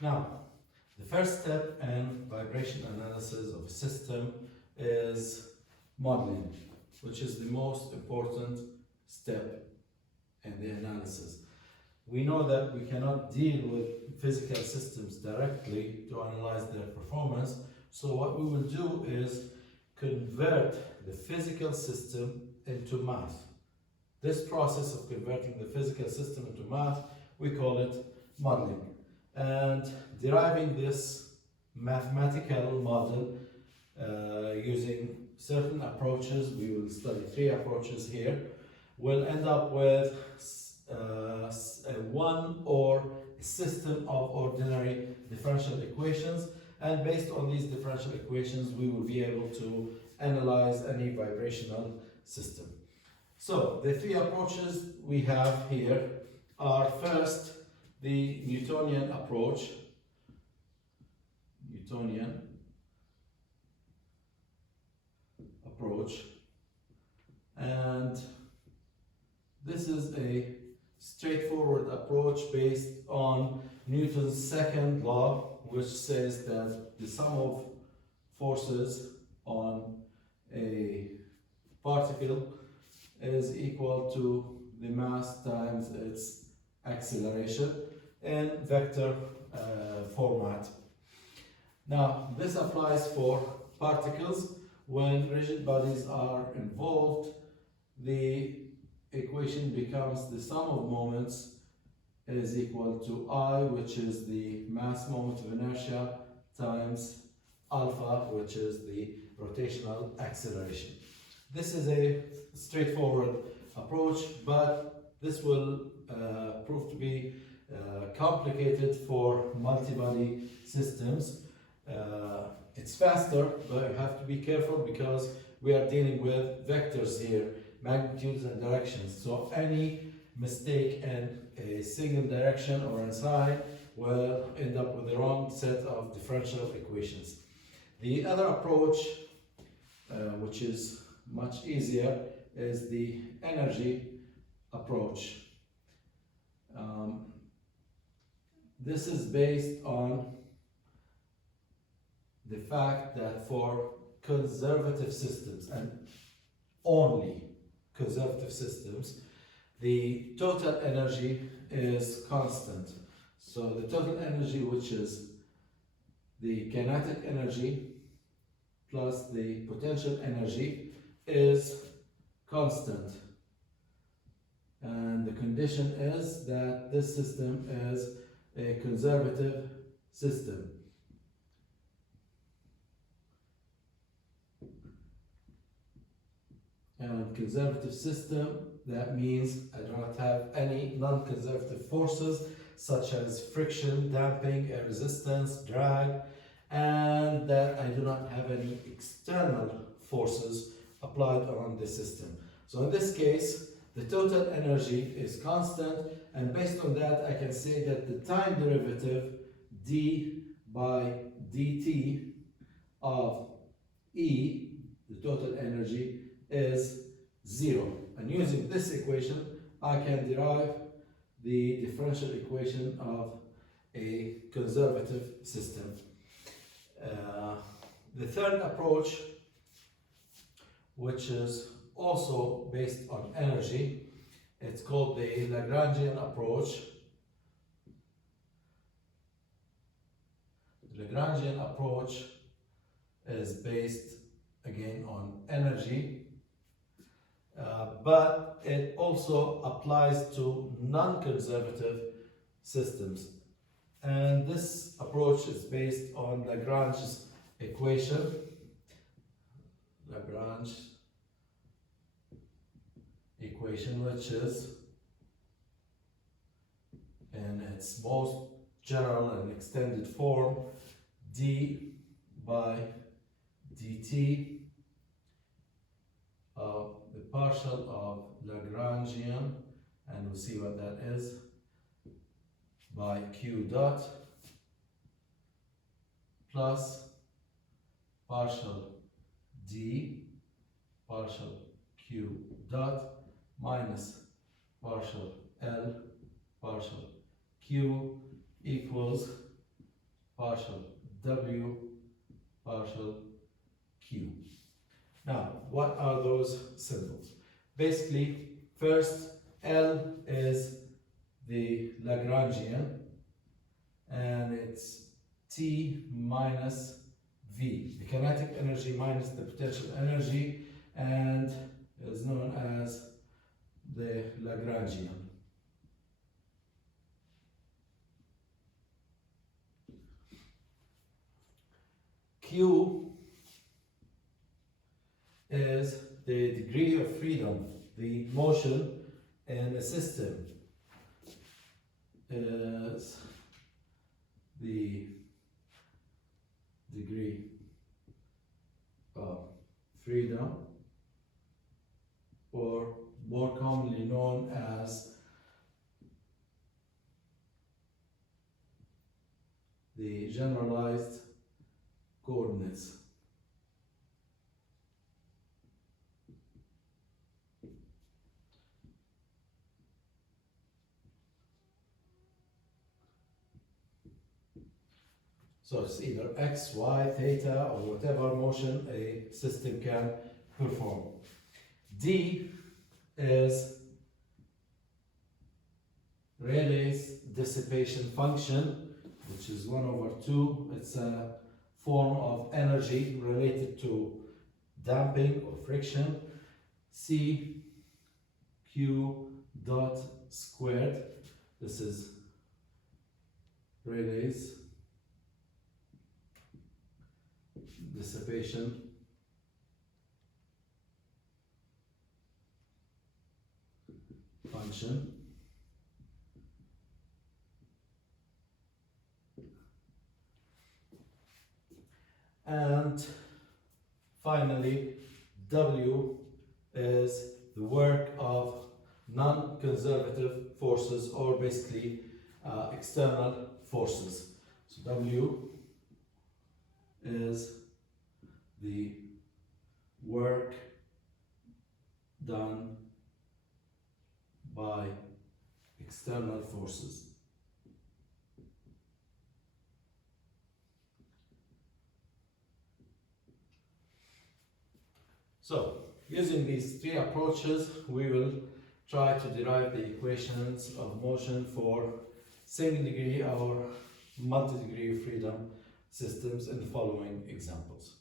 Now, the first step in vibration analysis of a system is modeling, which is the most important step in the analysis. We know that we cannot deal with physical systems directly to analyze their performance, so what we will do is convert the physical system into math. This process of converting the physical system into math, we call it modeling. And deriving this mathematical model using certain approaches, we will study 3 approaches here, we'll end up with one or a system of ordinary differential equations, and based on these differential equations we will be able to analyze any vibrational system. So the 3 approaches we have here are, first, the Newtonian approach. And this is a straightforward approach based on Newton's second law, which says that the sum of forces on a particle is equal to the mass times its acceleration in vector format. Now, this applies for particles. When rigid bodies are involved, the equation becomes the sum of moments is equal to I, which is the mass moment of inertia, times alpha, which is the rotational acceleration. This is a straightforward approach, but this will prove to be complicated for multi-body systems. It's faster, but you have to be careful because we are dealing with vectors here, magnitudes and directions. So any mistake in a single direction or a sign will end up with the wrong set of differential equations. The other approach, which is much easier, is the energy approach. This is based on the fact that for conservative systems, and only conservative systems, the total energy is constant. So the total energy, which is the kinetic energy plus the potential energy, is constant. And the condition is that this system is a conservative system. And conservative system, that means I do not have any non-conservative forces such as friction, damping, air resistance, drag, and that I do not have any external forces applied on the system. So in this case, the total energy is constant, and based on that I can say that the time derivative d by dt of E, the total energy, is 0. And using this equation, I can derive the differential equation of a conservative system. The third approach, which is also based on energy, it's called the Lagrangian approach. The Lagrangian approach is based again on energy, but it also applies to non-conservative systems. And this approach is based on Lagrange's equation. Lagrange equation, which is in its most general and extended form, d by dt of the partial of Lagrangian, and we'll see what that is, by q dot plus partial d partial q dot minus partial L partial Q equals partial W partial Q. Now, what are those symbols? Basically, first L is the Lagrangian, and it's T minus V, the kinetic energy minus the potential energy, and is known as the Lagrangian. Q is the degree of freedom, the motion in a system is the degree of freedom, or more commonly known as the generalized coordinates. So it's either x, y, theta, or whatever motion a system can perform. D is Rayleigh's dissipation function, which is 1/2. It's a form of energy related to damping or friction. C Q dot squared. This is Rayleigh's dissipation function. And finally, W is the work of non-conservative forces, or basically external forces. So W is the work done by external forces. So, using these three approaches, we will try to derive the equations of motion for single degree or multi-degree freedom systems in the following examples.